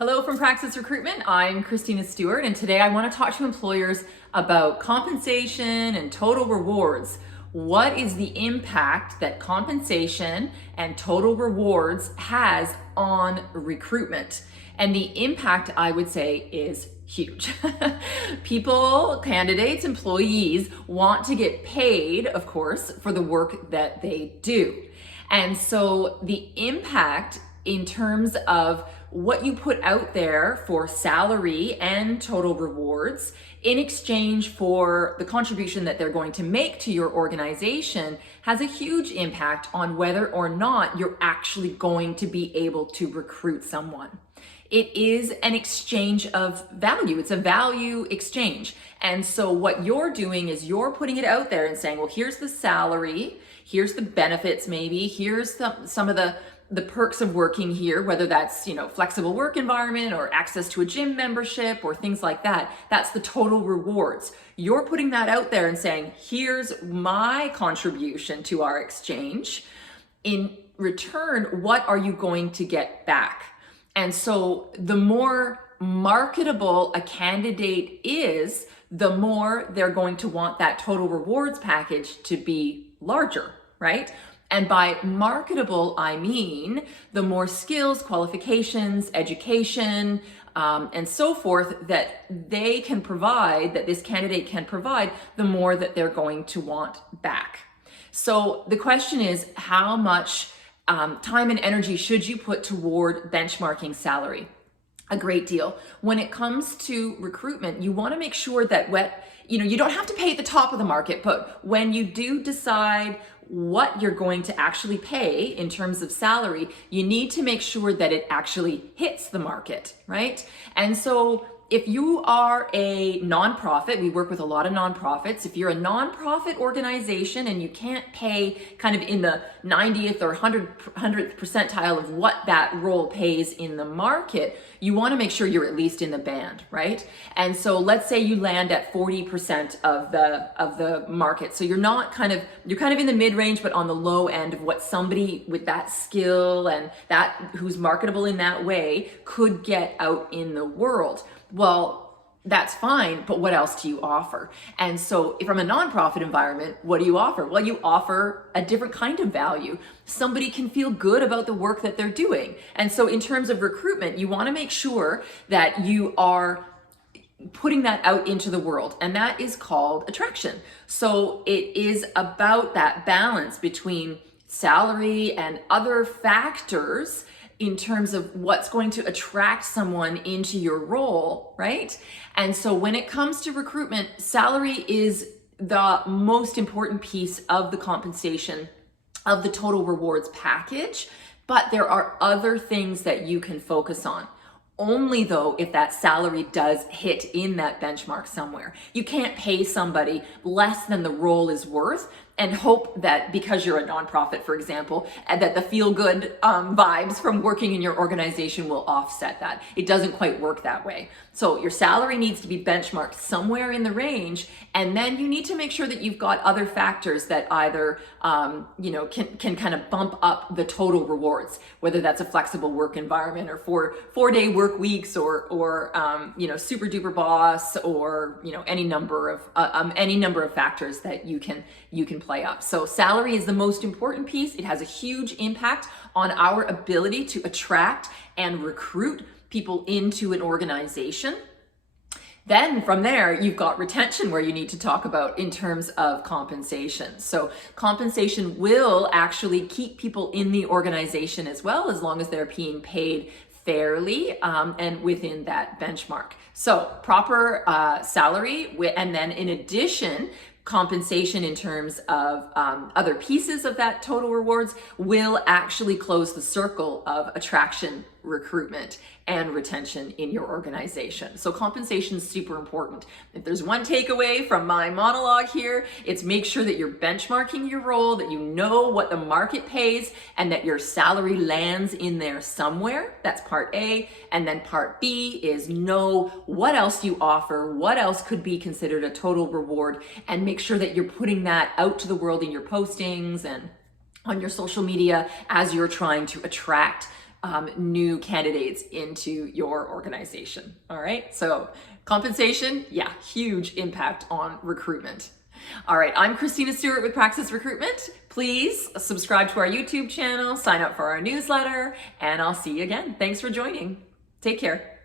Hello from Praxis Recruitment. I'm Christina Stewart, and today I want to talk to employers about compensation and total rewards. What is the impact that compensation and total rewards has on recruitment? And the impact, I would say, is huge. People, candidates, employees want to get paid, of course, for the work that they do. And so the impact in terms of what you put out there for salary and total rewards in exchange for the contribution that they're going to make to your organization has a huge impact on whether or not you're actually going to be able to recruit someone. It is an exchange of value. It's a value exchange. And so what you're doing is you're putting it out there and saying, well, here's the salary, here's the benefits maybe, here's some of the perks of working here, whether that's, flexible work environment or access to a gym membership or things like that. That's the total rewards. You're putting that out there and saying, here's my contribution to our exchange. In return, what are you going to get back? And so the more marketable a candidate is, the more they're going to want that total rewards package to be larger, right? And by marketable, I mean the more skills, qualifications, education, and so forth that they can provide, that this candidate can provide, the more that they're going to want back. So the question is, how much time and energy should you put toward benchmarking salary? A great deal. When it comes to recruitment, you want to make sure that you don't have to pay at the top of the market, but when you do decide what you're going to actually pay in terms of salary, you need to make sure that it actually hits the market, right? And so if you are a nonprofit, we work with a lot of nonprofits. If you're a nonprofit organization and you can't pay kind of in the 90th or 100th percentile of what that role pays in the market, you want to make sure you're at least in the band, right? And so let's say you land at 40% of the market. So you're kind of in the mid-range, but on the low end of what somebody with that skill and that who's marketable in that way could get out in the world. Well, that's fine, but what else do you offer? And so from a nonprofit environment, what do you offer? Well, you offer a different kind of value. Somebody can feel good about the work that they're doing. And so in terms of recruitment, you want to make sure that you are putting that out into the world, and that is called attraction. So it is about that balance between salary and other factors in terms of what's going to attract someone into your role, right? And so when it comes to recruitment, salary is the most important piece of the compensation of the total rewards package, but there are other things that you can focus on. Only though if that salary does hit in that benchmark somewhere. You can't pay somebody less than the role is worth and hope that because you're a nonprofit, for example, that the feel-good vibes from working in your organization will offset that. It doesn't quite work that way. So your salary needs to be benchmarked somewhere in the range, and then you need to make sure that you've got other factors that either can kind of bump up the total rewards, whether that's a flexible work environment or four-day work weeks or super duper boss or any number of factors that you can play up. So salary is the most important piece. It has a huge impact on our ability to attract and recruit people into an organization. Then from there, you've got retention where you need to talk about in terms of compensation. So compensation will actually keep people in the organization as well, as long as they're being paid fairly and within that benchmark. So proper salary, and then in addition, compensation in terms of other pieces of that total rewards will actually close the circle of attraction, recruitment, and retention in your organization. So compensation is super important. If there's one takeaway from my monologue here, it's make sure that you're benchmarking your role, that you know what the market pays, and that your salary lands in there somewhere. That's part A. And then part B is know what else you offer, what else could be considered a total reward, and make sure that you're putting that out to the world in your postings and on your social media as you're trying to attract new candidates into your organization. All right, so compensation, yeah, huge impact on recruitment. All right, I'm Christina Stewart with Praxis Recruitment. Please subscribe to our YouTube channel, sign up for our newsletter, and I'll see you again. Thanks for joining. Take care.